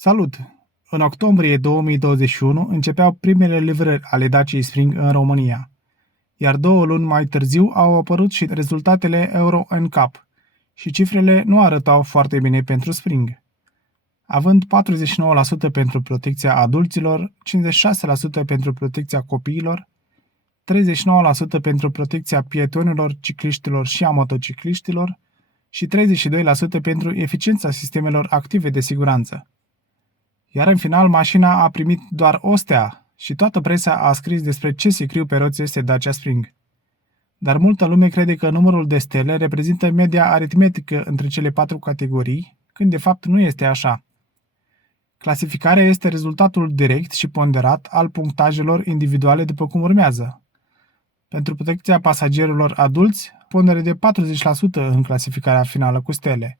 Salut! În octombrie 2021 începeau primele livrări ale Dacia Spring în România, iar 2 luni mai târziu au apărut și rezultatele Euro NCAP și cifrele nu arătau foarte bine pentru Spring. Având 49% pentru protecția adulților, 56% pentru protecția copiilor, 39% pentru protecția pietonilor, cicliștilor și a motocicliștilor și 32% pentru eficiența sistemelor active de siguranță. Iar în final, mașina a primit doar o stea și toată presa a scris despre ce sicriu pe roți este Dacia Spring. Dar multă lume crede că numărul de stele reprezintă media aritmetică între cele 4 categorii, când de fapt nu este așa. Clasificarea este rezultatul direct și ponderat al punctajelor individuale după cum urmează. Pentru protecția pasagerilor adulți, pondere de 40% în clasificarea finală cu stele.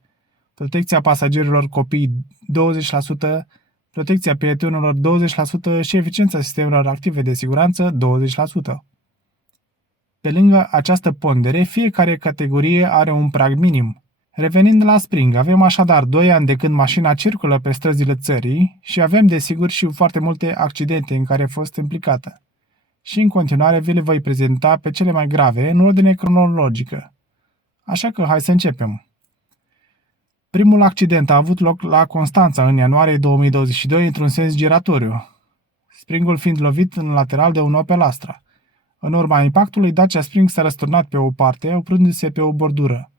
Protecția pasagerilor copii 20%, protecția pietonilor 20% și eficiența sistemelor active de siguranță 20%. Pe lângă această pondere, fiecare categorie are un prag minim. Revenind la Spring, avem așadar 2 ani de când mașina circulă pe străzile țării și avem desigur și foarte multe accidente în care a fost implicată. Și în continuare vi le voi prezenta pe cele mai grave în ordine cronologică. Așa că hai să începem. Primul accident a avut loc la Constanța în ianuarie 2022 într-un sens giratoriu, Springul fiind lovit în lateral de un Opel Astra. În urma impactului, Dacia Spring s-a răsturnat pe o parte, oprându-se pe o bordură.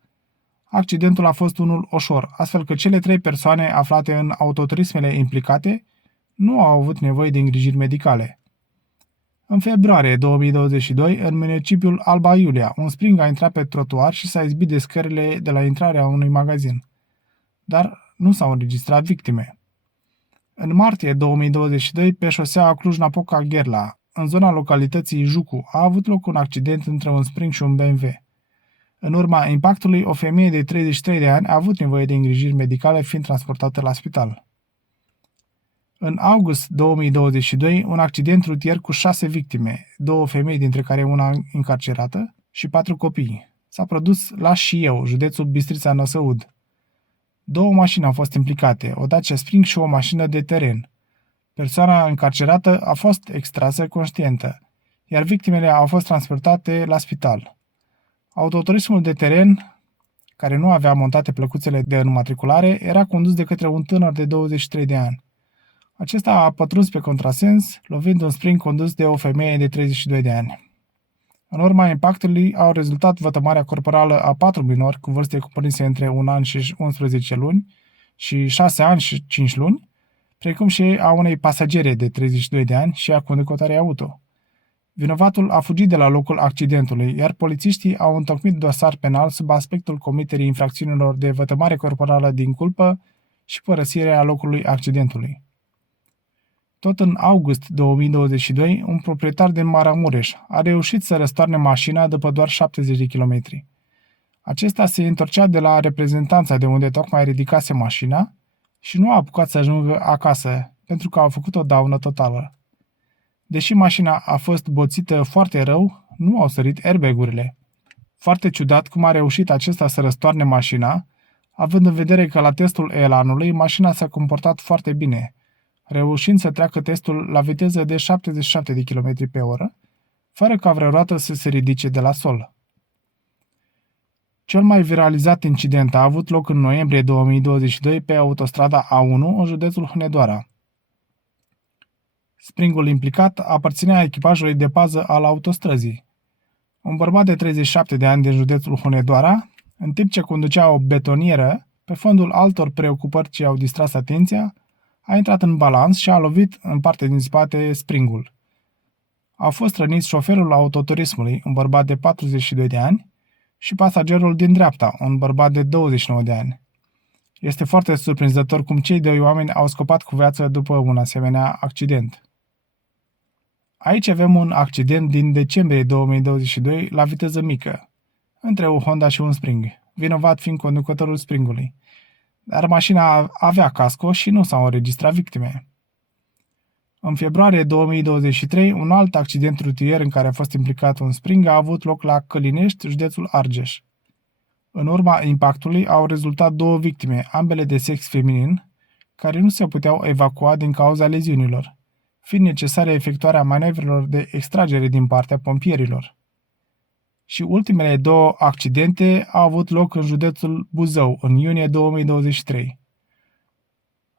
Accidentul a fost unul ușor, astfel că cele 3 persoane aflate în autoturismele implicate nu au avut nevoie de îngrijiri medicale. În februarie 2022, în municipiul Alba Iulia, un Spring a intrat pe trotuar și s-a izbit de scările de la intrarea unui magazin. Dar nu s-au înregistrat victime. În martie 2022, pe șoseaua Cluj-Napoca-Gherla, în zona localității Jucu, a avut loc un accident între un Spring și un BMW. În urma impactului, o femeie de 33 de ani a avut nevoie de îngrijiri medicale, fiind transportată la spital. În august 2022, un accident rutier cu 6 victime, 2 femei dintre care una încarcerată și 4 copii. S-a produs la Șieu, județul Bistrița-Năsăud. 2 mașini au fost implicate, o Dacia Spring și o mașină de teren. Persoana încarcerată a fost extrasă conștientă, iar victimele au fost transportate la spital. Autoturismul de teren, care nu avea montate plăcuțele de înmatriculare, era condus de către un tânăr de 23 de ani. Acesta a pătruns pe contrasens, lovind un Spring condus de o femeie de 32 de ani. În urma impactului au rezultat vătămarea corporală a 4 minori cu vârste cuprinse între 1 an și 11 luni și 6 ani și 5 luni, precum și a unei pasagere de 32 de ani și a conducătoarei auto. Vinovatul a fugit de la locul accidentului, iar polițiștii au întocmit dosar penal sub aspectul comiterii infracțiunilor de vătămare corporală din culpă și părăsirea locului accidentului. Tot în august 2022, un proprietar din Maramureș a reușit să răstoarne mașina după doar 70 de kilometri. Acesta se întorcea de la reprezentanța de unde tocmai ridicase mașina și nu a apucat să ajungă acasă, pentru că a făcut o daună totală. Deși mașina a fost boțită foarte rău, nu au sărit airbag-urile. Foarte ciudat cum a reușit acesta să răstoarne mașina, având în vedere că la testul elanului mașina s-a comportat foarte bine, reușind să treacă testul la viteză de 77 de km pe oră, fără ca vreodată să se ridice de la sol. Cel mai viralizat incident a avut loc în noiembrie 2022 pe autostrada A1 în județul Hunedoara. Springul implicat aparținea echipajului de pază al autostrăzii. Un bărbat de 37 de ani din județul Hunedoara, în timp ce conducea o betonieră, pe fondul altor preocupări ce au distras atenția, a intrat în balans și a lovit în parte din spate Springul. Au fost răniți șoferul autoturismului, un bărbat de 42 de ani, și pasagerul din dreapta, un bărbat de 29 de ani. Este foarte surprinzător cum cei 2 oameni au scăpat cu viață după un asemenea accident. Aici avem un accident din decembrie 2022 la viteză mică, între un Honda și un Spring, vinovat fiind conducătorul Springului. Dar mașina avea casco și nu s-au înregistrat victime. În februarie 2023, un alt accident rutier în care a fost implicat un Spring a avut loc la Călinești, județul Argeș. În urma impactului au rezultat 2 victime, ambele de sex feminin, care nu se puteau evacua din cauza leziunilor, fiind necesară efectuarea manevrelor de extragere din partea pompierilor. Și ultimele două accidente au avut loc în județul Buzău, în iunie 2023.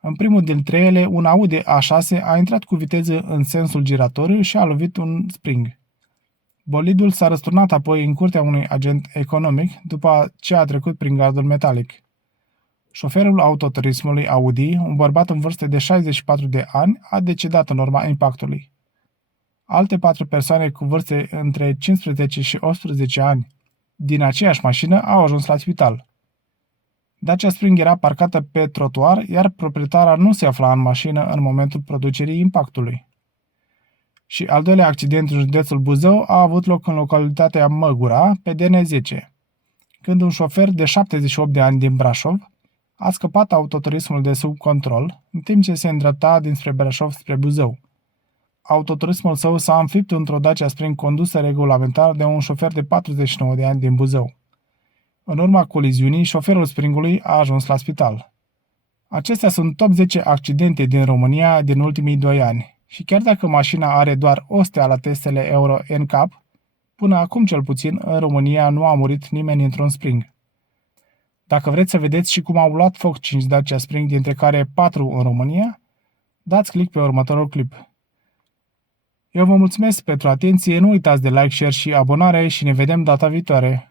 În primul dintre ele, un Audi A6 a intrat cu viteză în sensul giratoriu și a lovit un spring. Bolidul s-a răsturnat apoi în curtea unui agent economic după ce a trecut prin gardul metalic. Șoferul autoturismului Audi, un bărbat în vârstă de 64 de ani, a decedat în urma impactului. Alte 4 persoane cu vârste între 15 și 18 ani din aceeași mașină au ajuns la spital. Dacia Spring era parcată pe trotuar, iar proprietara nu se afla în mașină în momentul producerii impactului. Și al doilea accident în județul Buzău a avut loc în localitatea Măgura, pe DN10, când un șofer de 78 de ani din Brașov a scăpat autoturismul de sub control, în timp ce se îndrepta dinspre Brașov spre Buzău. Autoturismul său s-a înfipt într-o Dacia Spring condusă regulamentar de un șofer de 49 de ani din Buzău. În urma coliziunii, șoferul Springului a ajuns la spital. Acestea sunt top 10 accidente din România din ultimii 2 ani. Și chiar dacă mașina are doar o stea la testele Euro NCAP, până acum cel puțin în România nu a murit nimeni într-un Spring. Dacă vreți să vedeți și cum au luat foc 5 Dacia Spring, dintre care 4 în România, dați click pe următorul clip. Eu vă mulțumesc pentru atenție, nu uitați de like, share și abonare și ne vedem data viitoare.